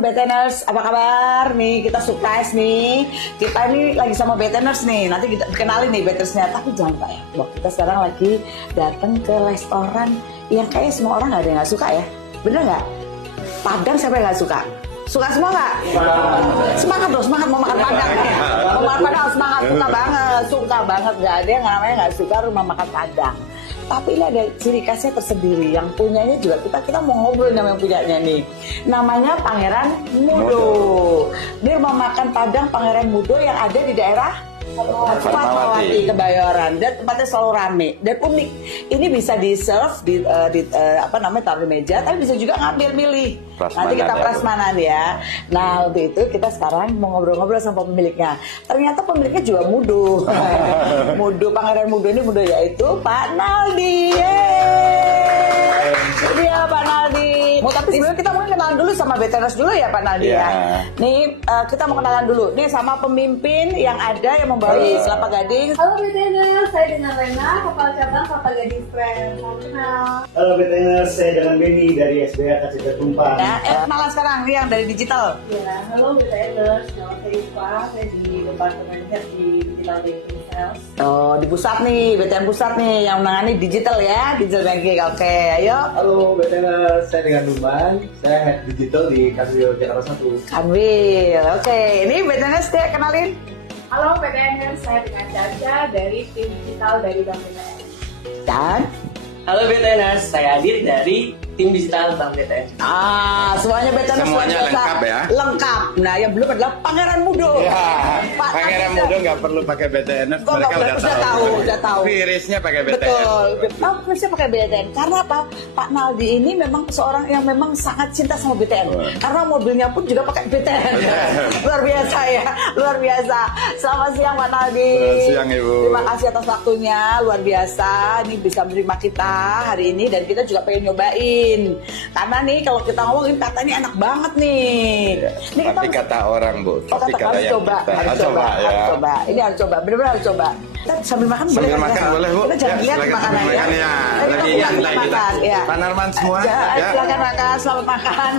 Beteners, apa kabar? Nih kita surprise nih. Kita ini lagi sama Beteners nih. Nanti kita kenalin nih Betenersnya. Tapi jangan lupa ya, loh, kita sekarang lagi datang ke restoran yang kayaknya semua orang nggak ada yang nggak suka ya. Bener nggak? Padang siapa yang nggak suka? Suka semua nggak? Semangat dong, semangat mau makan Padang. Mau makan Padang semangat, suka banget. Nggak ada yang namanya nggak suka rumah makan Padang. Tapi ini ada ciri khasnya tersendiri. Yang punyanya juga kita mau ngobrol sama yang punyanya nih. Namanya Pangeran Mudo. Dia rumah makan Padang Pangeran Mudo yang ada di daerah Fatmawati, Kebayoran, dan tempatnya selalu rame dan unik. Ini bisa di serve di taruh di meja, tapi bisa juga ngambil milih. Nanti kita prasmanan ya. Nah untuk itu kita sekarang mau ngobrol-ngobrol sama pemiliknya. Ternyata pemiliknya juga Mudo. Mudo Pangeran Mudo ini Mudo yaitu Pak Naldi. Iya Pak Naldi. Tapi sebelumnya kita mau kenalan dulu sama Beteners dulu ya Pak Naldi ya. Nih kita mau kenalan dulu. Nih sama pemimpin yang ada yang membawa Kelapa Gading. Halo Beteners, saya dengan Rena, Kepala Cabang Kelapa Gading Friends. Kenal. Halo Beteners, saya dengan Benny dari SBA KCT Tumpang. Kenalan sekarang nih yang dari digital. Ya, halo Beteners, nama saya Iva, saya di Departemen Head di Digital Banking Sales. Oh, di pusat nih, BTN pusat nih yang menangani digital ya, digital banking. Oke, ayo. Halo Beteners, saya dengan Numan, saya Head Digital di Kanwil Jakarta 1. Kanwil, oke. Ini Beteners deh, kenalin. Halo Beteners, saya dengan Caca dari tim digital dari Bank BTN. Dan halo Beteners, saya Adit dari tim digital Bank BTN. Semuanya Beteners semuanya lengkap ya. Lengkap. Nah, yang belum adalah Pangeran Mudo. Ya, Pangeran Mudo nggak perlu pakai BTN. Mereka udah tahu. Virisnya pakai BTN. Betul. Oh, virisnya pakai BTN. Karena apa? Pak Naldi ini memang seorang yang memang sangat cinta sama BTN. Karena mobilnya pun juga pakai BTN. Luar biasa ya, luar biasa. Selamat siang Pak Naldi. Selamat siang Ibu. Terima kasih atas waktunya, luar biasa. Ini bisa menerima kita hari ini dan kita juga pengen nyobain. Karena nih kalau kita ngomongin katanya enak banget nih. Ya, ini kita tapi kata orang Bu, tapi kata harus yang coba, kita harus coba. Ini harus coba, benar-benar harus coba. Kita sambil makan sambil boleh makan boleh Bu. Kita jangan lihat makanan ya. Lagi nyantai kita. Pak Narman semua. Silakan makan, selamat makan.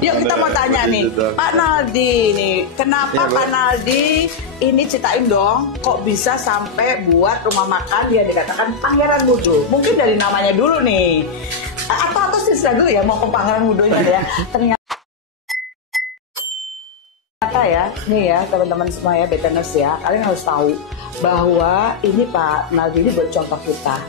Yuk kita mau tanya nih, Pak Naldi nih, kenapa Pak Naldi ini ceritain dong, kok bisa sampai buat rumah makan yang dikatakan Pangeran Mudo? Mungkin dari namanya dulu nih. Atau siswa dulu ya, mau ke Pangeran Mudonya ya. Ternyata ya, nih ya teman-teman semua ya, Beteners ya, kalian harus tahu bahwa ini Pak Naldi ini buat contoh kita.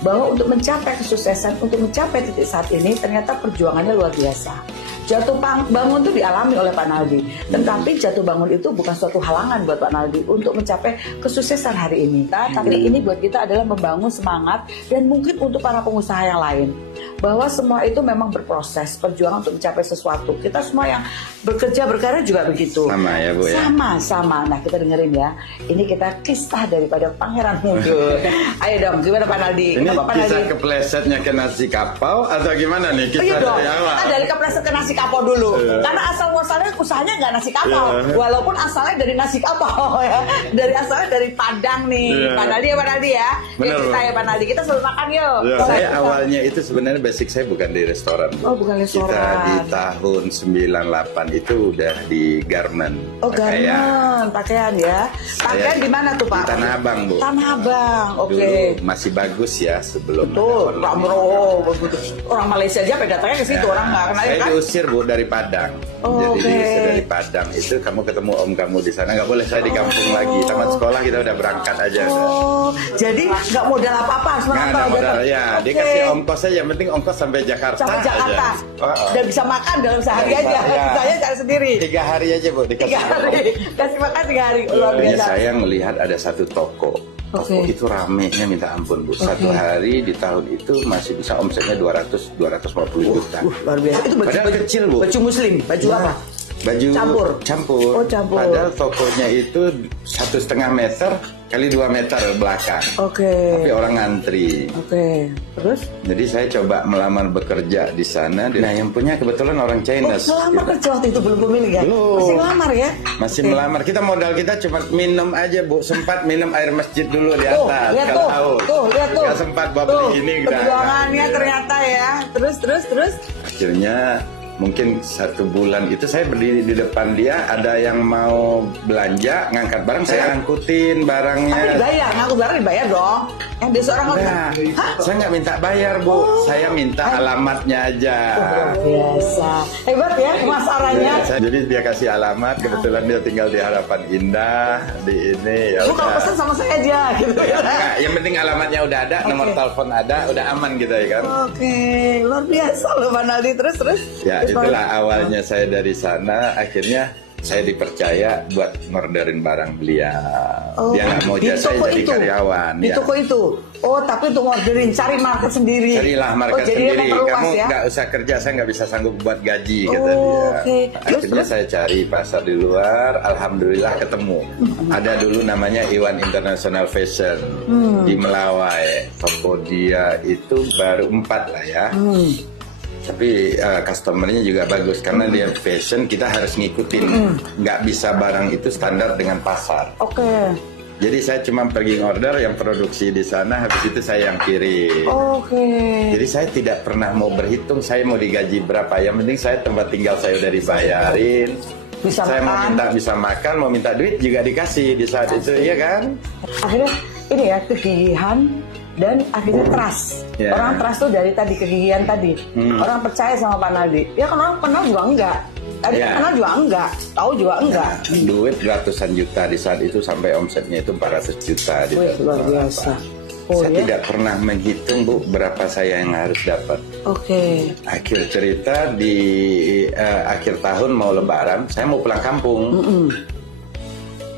Bahwa untuk mencapai kesuksesan, untuk mencapai titik saat ini, ternyata perjuangannya luar biasa. Jatuh bangun itu dialami oleh Pak Naldi. Tetapi jatuh bangun itu bukan suatu halangan buat Pak Naldi untuk mencapai kesuksesan hari ini. Tapi ini buat kita adalah membangun semangat dan mungkin untuk para pengusaha yang lain. Bahwa semua itu memang berproses, perjuangan untuk mencapai sesuatu. Kita semua yang bekerja berkarya juga begitu. Sama ya Bu ya? Sama. Nah kita dengerin ya. Ini kita kisah daripada Pangeran Mudo. Ayo dong, gimana Pak Naldi? Ini Pak kisah Naldi? Keplesetnya ke nasi kapau atau gimana nih? Kisah dari awal. Kita dari kepleset ke nasi kapau dulu. Karena asal muasalnya usahanya nggak nasi kapau. Walaupun asalnya dari nasi kapau ya. Asalnya dari Padang nih. Pak Naldi ya Pak Naldi ya. Yuk kita ya Pak Naldi. Kita selalu makan yuk. Saya awalnya itu sebenarnya basic saya bukan di restoran. Oh bukan restoran. Kita di tahun 98 itu udah di garment. Oh garment, pakaian ya. Pakaian di mana tuh Pak? Di Tanah Abang Bu. Tanah Abang, oke. Dulu masih bagus ya sebelum. Betul, orang Malaysia aja pada datangnya ke situ, orang nggak kenal saya kan? diusir Bu dari Padang. Jadi diusir dari Padang itu kamu ketemu om kamu di sana, nggak boleh saya di kampung lagi. Tamat sekolah kita udah berangkat aja. Jadi nggak modal apa-apa, nggak modal ya. Dia kasih ongkos aja, yang penting ongkos sampai Jakarta. Sampai Jakarta. Aja. Dan bisa makan dalam sehari aja. Saya cari sendiri. 3 hari aja Bu dikasih. 3 hari, kasih makan 3 hari. Luar biasa. Saya melihat ada satu toko. Toko itu ramenya minta ampun Bu. Satu hari di tahun itu masih bisa omsetnya 250 juta. Luar biasa. Itu Padahal kecil Bu. Baju muslim, baju apa? Baju campur. Oh campur. Padahal tokonya itu 1,5 meter kali 2 meter belakang. Tapi orang ngantri. Terus? Jadi saya coba melamar bekerja di sana. Nah yang punya kebetulan orang China. Melamar kerja waktu itu belum pemilik ya? Masih melamar ya? Masih melamar. Kita modal kita cuma minum aja Bu. Sempat minum air masjid dulu di atas. Lihat tuh. Gak sempat bawa beli ini. Perjuangannya ternyata ya. Terus. Akhirnya mungkin 1 bulan itu saya berdiri di depan dia, ada yang mau belanja ngangkat barang, saya angkutin barangnya. Tapi dibayar, ngangkut barang dibayar dong. Yang dia seorang orang. Nah, saya nggak minta bayar Bu, saya minta alamatnya aja. Biasa. Hebat ya pemasarannya. Jadi dia kasih alamat, kebetulan dia tinggal di Harapan Indah, di ini ya. Lu kalau pesan sama saya aja gitu ya. Enggak, yang penting alamatnya udah ada, nomor telepon ada, udah aman kita ya kan. Oke, luar biasa loh Pak Naldi. Terus. Ya Terus, itulah awalnya saya dari sana, akhirnya saya dipercaya buat ngorderin barang beliau. Oh, dia nggak mau di saya toko jadi itu? karyawan. Di ya. toko itu? Oh, tapi untuk ngorderin, cari market sendiri. Carilah market jadi sendiri. emang perluas Kamu ya? nggak usah kerja, saya nggak bisa sanggup buat gaji kata dia. Oke. Akhirnya saya cari pasar di luar, alhamdulillah ketemu. Ada dulu namanya Iwan International Fashion di Melawai. Toko dia itu baru 4 lah ya. Tapi customernya juga bagus karena dia fashion, kita harus ngikutin, nggak bisa barang itu standar dengan pasar. Oke. Jadi saya cuma pergi order yang produksi di sana, habis itu saya yang kirim. Oke. Jadi saya tidak pernah mau berhitung saya mau digaji berapa, yang penting saya tempat tinggal saya udah dibayarin. Bisa saya mau makan. minta bisa makan, mau minta duit juga dikasih di saat itu, iya kan? Akhirnya ini ya kegigihan dan akhirnya trust. Ya. Orang trust tuh dari tadi kegigihan tadi. Orang percaya sama Pak Naldi. Ya kan orang kenal juga enggak. Tadi Ya. kenal juga enggak, tahu juga enggak. Duit ratusan juta di saat itu sampai omsetnya itu 400 juta. Di Wih, satu luar tahun. biasa. Oh, Saya ya? tidak pernah menghitung Bu berapa saya yang harus dapat. Oke. Akhir cerita di akhir tahun mau lebaran, saya mau pulang kampung.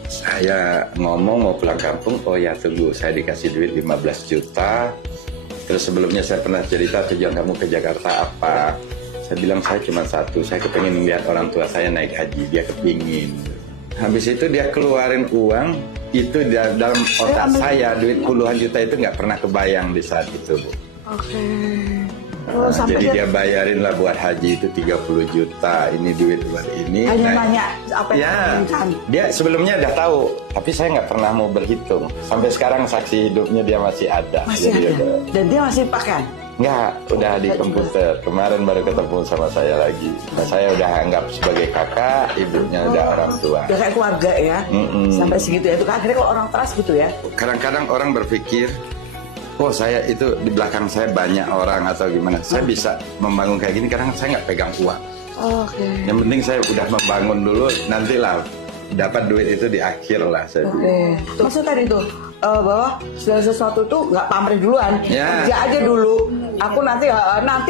Saya ngomong mau pulang kampung, oh ya tunggu, saya dikasih duit 15 juta. Terus sebelumnya saya pernah cerita tujuan kamu ke Jakarta apa. Saya bilang saya cuma satu, saya kepingin lihat orang tua saya naik haji, dia kepingin. Habis itu dia keluarin uang, itu dalam otak saya duit puluhan juta itu nggak pernah kebayang di saat itu Bu. Oke. Oh, Nah, sampai jadi dia bayarin lah buat haji itu 30 juta, ini duit buat ini. hanya Nah, nanya apa yang ya, diinginkan. dia sebelumnya udah tahu, tapi saya nggak pernah mau berhitung. Sampai sekarang saksi hidupnya dia masih ada. Masih Jadi ada. Dan dia masih pakai. nggak, udah di komputer. Kemarin baru ketemu sama saya lagi. Nah, saya udah anggap sebagai kakak, ibunya udah orang tua. Ya kayak keluarga ya. Sampai segitu ya. Itu kan akhirnya kalau orang trust gitu ya. Kadang-kadang orang berpikir, oh saya itu di belakang saya banyak orang atau gimana. Saya bisa membangun kayak gini karena saya nggak pegang uang. Oke. Yang penting saya udah membangun dulu, nantilah dapat duit itu di akhir lah saya bilang. Oke. Maksud tadi tuh bahwa segala sesuatu tuh nggak pamrih duluan, Ya. kerja aja dulu. Aku nanti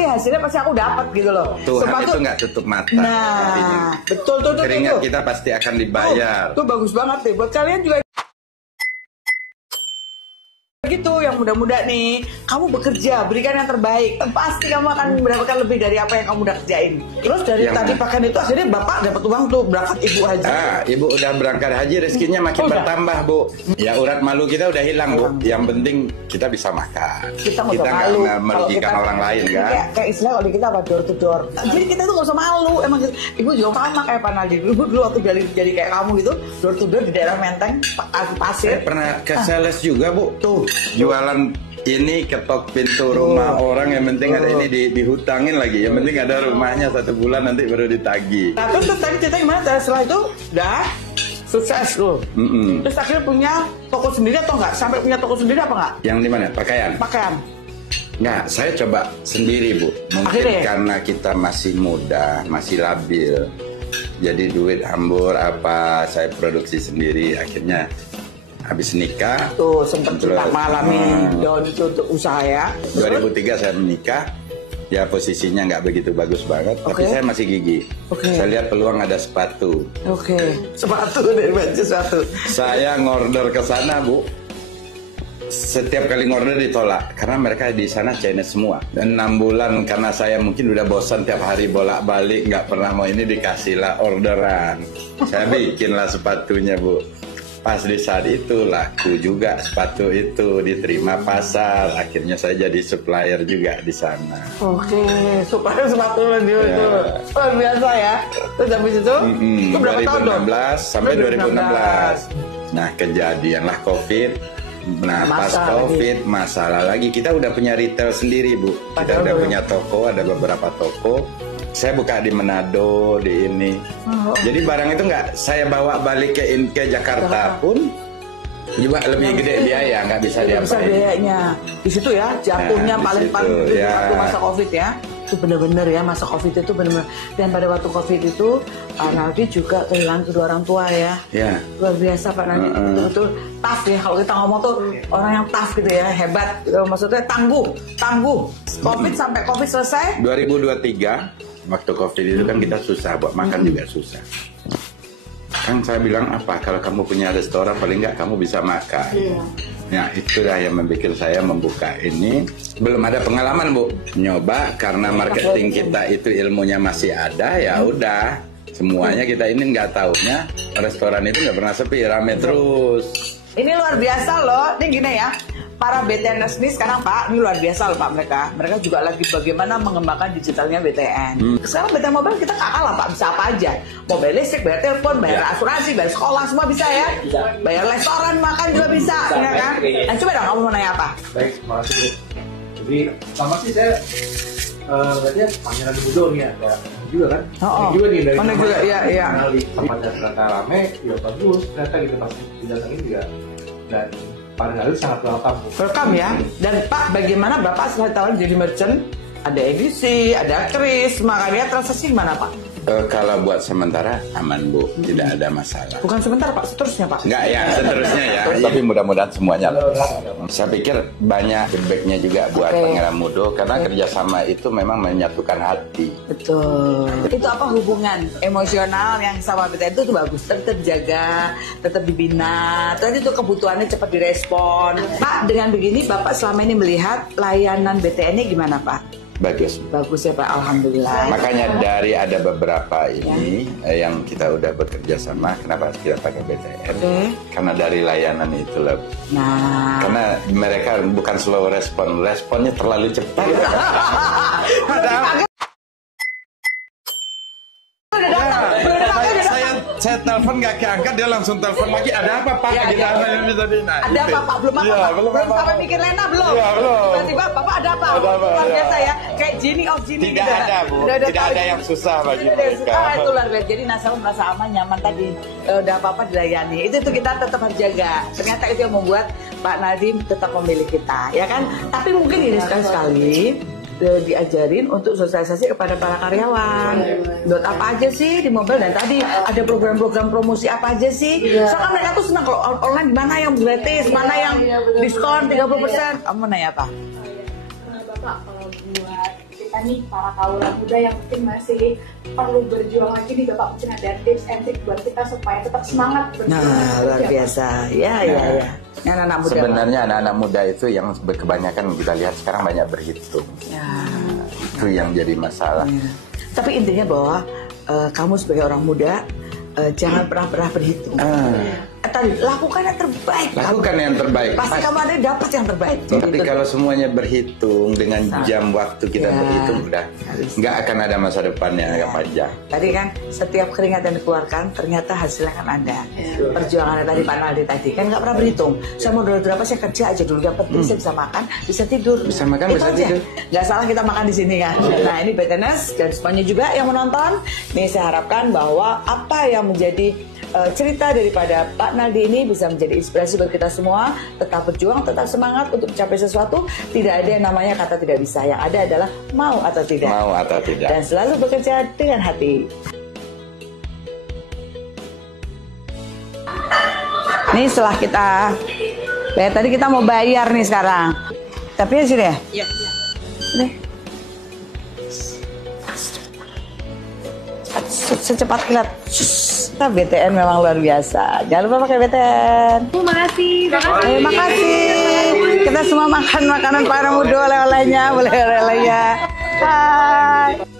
hasilnya pasti aku dapat gitu loh. Tuhan Sepatu- itu nggak tutup mata. Nah, Artinya. betul tuh. Keringat kita pasti akan dibayar. Tuh bagus banget deh. Buat kalian juga gitu yang muda-muda nih, kamu bekerja, berikan yang terbaik, pasti kamu akan mendapatkan lebih dari apa yang kamu udah kerjain. Terus dari Yang tadi mana? pakaian itu akhirnya bapak dapat uang tuh berangkat ibu haji. Ibu udah berangkat haji, rezekinya makin Udah. bertambah Bu. Ya urat malu kita udah hilang Bu. Yang penting kita bisa makan. Kita nggak usah nggak malu merugikan orang lain ini kan. kayak istilah kalau di kita apa door to door, jadi kita tuh nggak usah malu. Emang ibu juga sama kayak Pak Naldi dulu waktu jadi kayak kamu gitu, door to door di daerah Menteng pasir. Saya pernah ke sales juga Bu. Tuh jualan ini ketok pintu rumah orang, yang penting ada ini dihutangin lagi. Yang penting ada rumahnya 1 bulan nanti baru ditagih. Nah terus tadi cerita gimana setelah itu udah sukses loh. Terus akhirnya punya toko sendiri atau enggak? Sampai punya toko sendiri apa enggak? Yang di mana? Pakaian? Pakaian. Nggak, saya coba sendiri Bu. Mungkin Akhirnya? karena kita masih muda, masih labil. Jadi duit hambur apa, saya produksi sendiri. Akhirnya habis nikah. Tuh sempet Terus, kita mengalami down itu untuk usaha ya. 2003 saya menikah. Ya posisinya nggak begitu bagus banget, tapi Oke. saya masih gigih. Oke. Saya lihat peluang ada sepatu. Oke. Sepatu deh, baju sepatu. Saya ngorder ke sana Bu. Setiap kali ngorder ditolak karena mereka di sana Chinese semua. Dan 6 bulan karena saya mungkin udah bosan tiap hari bolak-balik, nggak pernah mau ini, dikasihlah orderan. Saya bikinlah sepatunya Bu. Pas di saat itu laku juga sepatu itu, diterima pasar. Akhirnya saya jadi supplier juga di sana. Oke, supaya sepatu lagi itu luar biasa ya. Terus habis itu, itu berapa tahun dong? 2016 sampai 2016. Nah kejadianlah COVID. Nah pas Masalah COVID masalah lagi. Kita udah punya retail sendiri Bu. Kita Padahal udah belum. punya toko, ada beberapa toko. Saya buka di Manado, di ini. Jadi barang itu nggak saya bawa balik ke Jakarta pun juga lebih gede biaya, nggak bisa Bisa diapain. biayanya. Di situ ya jatuhnya Nah, di paling situ, ya. waktu masa Covid ya. Itu bener-bener ya masa Covid itu bener-bener. Dan pada waktu Covid itu Pak Naldi juga kehilangan kedua orang tua ya. Ya. Luar biasa Pak Naldi, betul-betul tough ya. Kalau kita ngomong tuh orang yang tough gitu ya, hebat. Maksudnya tangguh. Covid sampai Covid selesai. 2023 waktu Covid itu kan kita susah, buat makan juga susah. Kan saya bilang apa, kalau kamu punya restoran paling nggak kamu bisa makan. Nah itulah yang membuat saya membuka ini. Belum ada pengalaman Bu, nyoba karena marketing kita itu ilmunya masih ada, ya udah semuanya kita ini nggak taunya restoran itu nggak pernah sepi, rame terus. Ini luar biasa loh. Ini gini ya, para BTNers ini sekarang Pak, ini luar biasa loh Pak mereka. Mereka juga lagi bagaimana mengembangkan digitalnya BTN. Sekarang BTN Mobile kita nggak kalah Pak, bisa apa aja. Mau bayar listrik, bayar telepon, bayar asuransi, bayar sekolah, semua bisa ya. Bayar restoran, makan juga bisa, ya kan? Nah coba dong kamu mau nanya apa? Baik, terima kasih Bu. Jadi sama sih saya berarti Pangeran Budo nih ada juga kan? Oh, Ini juga nih dari mana nama juga, iya, iya. kenal di tempatnya ternyata rame, ya bagus. Ternyata gitu pas didatangin juga dan pada hari sangat welcome. Welcome ya. Dan Pak, bagaimana Bapak setelah tahun jadi merchant? Ada edisi, ada kris, makanya transaksi gimana Pak? Kalau buat sementara aman Bu, tidak ada masalah. Bukan sebentar Pak, seterusnya Pak. Enggak ya, seterusnya ya. Tapi mudah-mudahan semuanya. Saya pikir banyak feedbacknya juga buat Pangeran Mudo karena kerjasama itu memang menyatukan hati. Betul. Itu apa hubungan emosional yang sama BTN itu bagus, tetap jaga, tetap dibina, tadi itu kebutuhannya cepat direspon. Pak, dengan begini Bapak selama ini melihat layanan BTN-nya gimana Pak? Bagus. Bagus ya Pak, alhamdulillah. Makanya dari ada beberapa ini yang kita udah bekerja sama, kenapa kita pakai BTN? Karena dari layanan itu loh. Nah, Karena mereka bukan slow respon, responnya terlalu cepat. Padahal saya telepon nggak keangkat, dia langsung telepon lagi. Ada apa Pak? Ya, Gitu, ya. nah, ada gitu. apa Pak? Belum apa Iya, Pak? belum Belum apa-apa. sampai mikir Lena belum? Iya, belum. Tiba-tiba Bapak ada apa? Ada apa, Luar ya. biasa ya. Kayak genie of genie Tidak gitu. ada Bu, Udah tidak tahu. ada yang susah bagi Tidak ada yang mereka. susah, itu luar biasa. Jadi nasabah merasa aman, nyaman tadi. Udah apa-apa dilayani. Itu kita tetap harus jaga. Ternyata itu yang membuat Pak Nadiem tetap memilih kita, ya kan? Tapi mungkin ini sekali-sekali diajarin untuk sosialisasi kepada para karyawan. Buat apa aja sih di mobile, dan tadi ada program-program promosi apa aja sih? Soalnya mereka tuh senang kalau online, mana yang gratis, mana yang diskon 30%. Kamu nanya apa? Bapak, kalau buat kita nih para kaula muda yang mungkin masih perlu berjuang lagi nih Bapak, mungkin ada tips and trick buat kita supaya tetap semangat berjuang. Nah, luar biasa. Ya. Yang anak muda. Sebenarnya anak-anak muda itu yang kebanyakan kita lihat sekarang banyak berhitung. Ya. Itu yang jadi masalah. Ya. Tapi intinya bahwa kamu sebagai orang muda jangan pernah berhitung. Tadi lakukan yang terbaik. Lakukan yang terbaik. Pasti kamu ada dapat yang terbaik. Tapi kalau semuanya berhitung dengan jam waktu kita Ya. berhitung, udah nggak akan ada masa depan yang agak panjang. Tadi kan setiap keringat yang dikeluarkan ternyata hasilnya kan ada. Perjuangannya tadi Pak Naldi tadi kan nggak pernah berhitung. Saya mau berapa saya kerja aja dulu. Yang penting saya bisa makan, bisa tidur. Bisa makan, Itu bisa aja. tidur. Nggak salah kita makan di sini kan. Nah ini BTNers dan semuanya juga yang menonton. Nih saya harapkan bahwa apa yang menjadi cerita daripada Pak Naldi ini bisa menjadi inspirasi buat kita semua. Tetap berjuang, tetap semangat untuk mencapai sesuatu. Tidak ada yang namanya kata tidak bisa. Yang ada adalah mau atau tidak. Mau atau tidak. Dan selalu bekerja dengan hati. Ini setelah kita tadi kita mau bayar nih sekarang. Tapi ya sini ya? Iya. Nih. Secepat kilat. Kita BTN memang luar biasa. Jangan lupa pakai BTN. Makasih. Terima kasih. Kita semua makan makanan para muda oleh-olehnya, boleh oleh-olehnya. Hai.